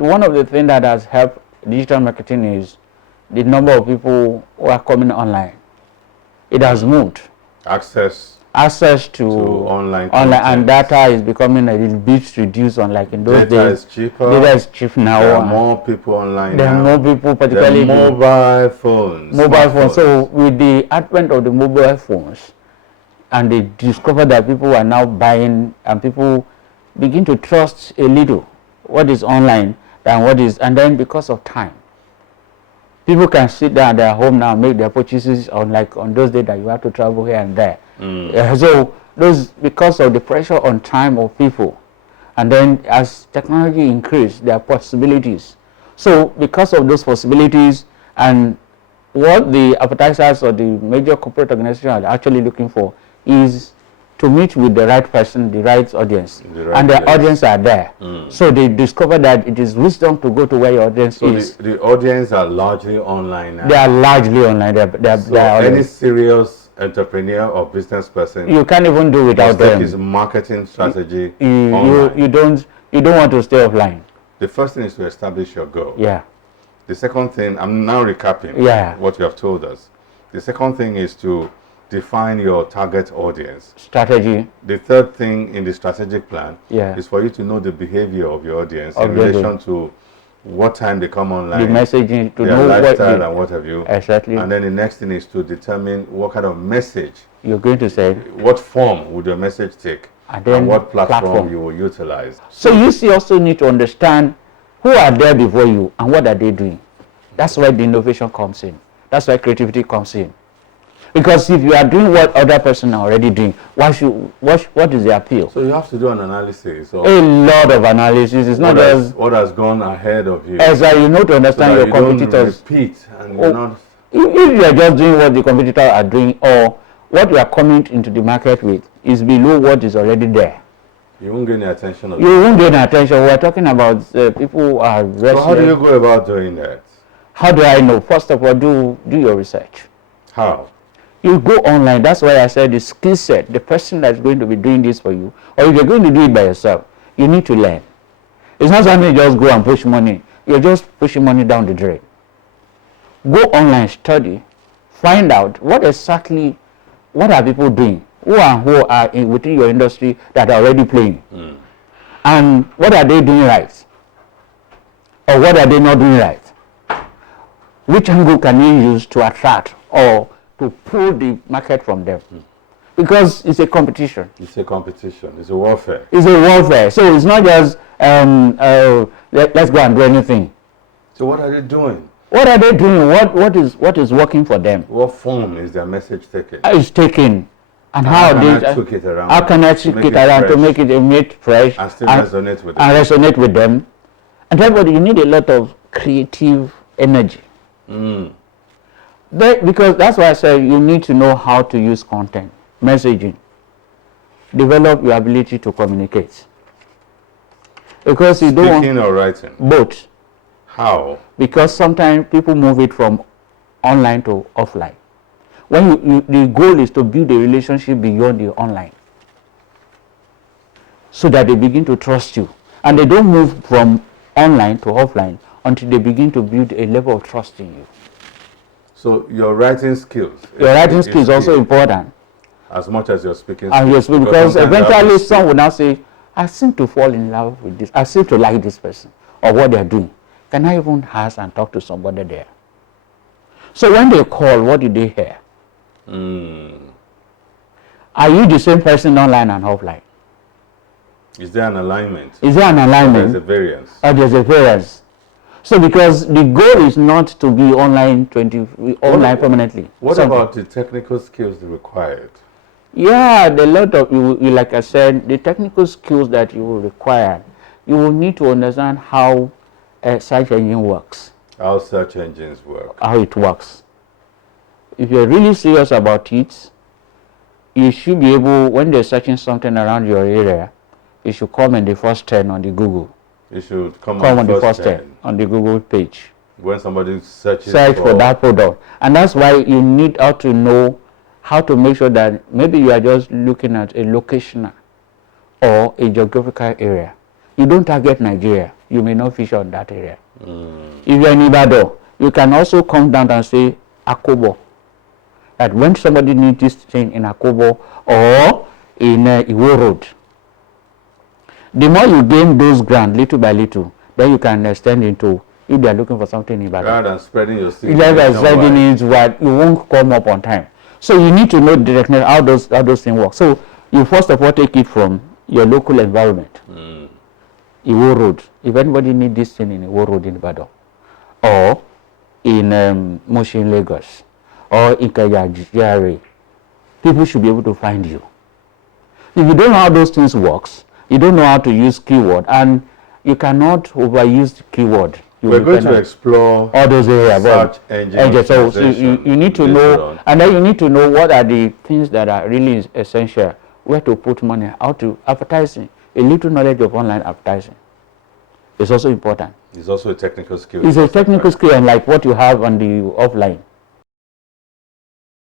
One of the things that has helped digital marketing is the number of people who are coming online. It has moved. Access to online and data is becoming a little bit reduced, unlike in those days. Data is cheaper. Data is cheap now. There are more people online there now. There are more people, particularly mobile phones. So with the advent of the mobile phones, and they discover that people are now buying, and people begin to trust a little what is online than what is, and then because of time, people can sit down at their home now and make their purchases, unlike on those days that you have to travel here and there. So because of the pressure on time of people, and then as technology increases, there are possibilities. So because of those possibilities, and what the advertisers or the major corporate organizations are actually looking for is to meet with the right person, the right audience, and the audience are there. So they discover that it is wisdom to go to where your audience is. So the audience are largely online now. They are largely online. So any serious entrepreneur or business person, you can't even do without them. His marketing strategy. You don't want to stay offline. The first thing is to establish your goal. Yeah. The second thing, I'm now recapping what you have told us. The second thing is to define your target audience. Strategy. The third thing in the strategic plan is for you to know the behavior of your audience in relation to what time they come online, the messaging, to their know lifestyle and what have you. Exactly. And then the next thing is to determine what kind of message you're going to say. What form would your message take, and what platform you will utilize. So you also need to understand who are there before you and what are they doing. That's why the innovation comes in. That's why creativity comes in. Because if you are doing what other person are already doing, what is the appeal? So you have to do an analysis. A lot of analysis. It's not just what has gone ahead of you. As you know, to understand your competitors. Don't repeat, and you're not. If you are just doing what the competitors are doing, or what you are coming into the market with is below what is already there, you won't gain the attention of. You won't gain attention. We are talking about people who are. So how do you go about doing that? How do I know? First of all, do your research. How? You go online. That's why I said the skill set, the person that's going to be doing this for you, or if you're going to do it by yourself, you need to learn. It's not something you just go and push money. You're just pushing money down the drain. Go online, study, find out what are people doing, who are within your industry that are already playing, and what are they doing right, or what are they not doing right. Which angle can you use to attract or to pull the market from them? Because it's a competition. It's a competition. It's a warfare. It's a warfare. So it's not just let's go and do anything. So what are they doing? What are they doing? What is working for them? What form is their message taking? It's taken, and how can I tweak it around? How can I tweak it around to make it made fresh and still resonate with them? And resonate with them? And therefore, you need a lot of creative energy. Because that's why I said you need to know how to use content, messaging, develop your ability to communicate. Because you don't want speaking or writing? Both. How? Because sometimes people move it from online to offline. When the goal is to build a relationship beyond the online, so that they begin to trust you, and they don't move from online to offline until they begin to build a level of trust in you. So your writing skills. Your writing skills is also important. As much as your speaking skills. Because eventually some will now say, I seem to fall in love with this. I seem to like this person or what they're doing. Can I even ask and talk to somebody there? So when they call, what do they hear? Are you the same person online and offline? Is there an alignment? Is there an alignment? Or there's a variance. Or there's a variance. So because the goal is not to be online permanently. What about the technical skills required? Yeah, the lot of like I said, the technical skills that you will require, you will need to understand how a search engine works. How search engines work. How it works. If you're really serious about it, you should be able, when they're searching something around your area, it should come in the first 10 on the Google. It should come on the first 10 on the Google page. When somebody searches for that product. And that's why you need to know how to make sure that maybe you are just looking at a location or a geographical area. You don't target Nigeria. you may not feature on that area. If you're in Ibadan, you can also come down and say Akobo. That when somebody needs this thing in Akobo or in Iwo Road, the more you gain those ground little by little, then you can extend into, if they are looking for something in Ibadan. Rather than spreading your seed. Rather than spreading it wide, you won't come up on time. So you need to know directly how those things work. So you first of all take it from your local environment. Iwo Road. If anybody needs this thing in Iwo Road in Ibadan, or in Mushin, Lagos, or in GRA, people should be able to find you. If you don't know how those things works, you don't know how to use keyword, and you cannot overuse the keyword. We're going to explore all those areas. Search engine. So you need to know, and then you need to know what are the things that are really essential, where to put money, how to advertising. A little knowledge of online advertising is also important. It's also a technical skill. It's a technical skill, and like what you have on the offline.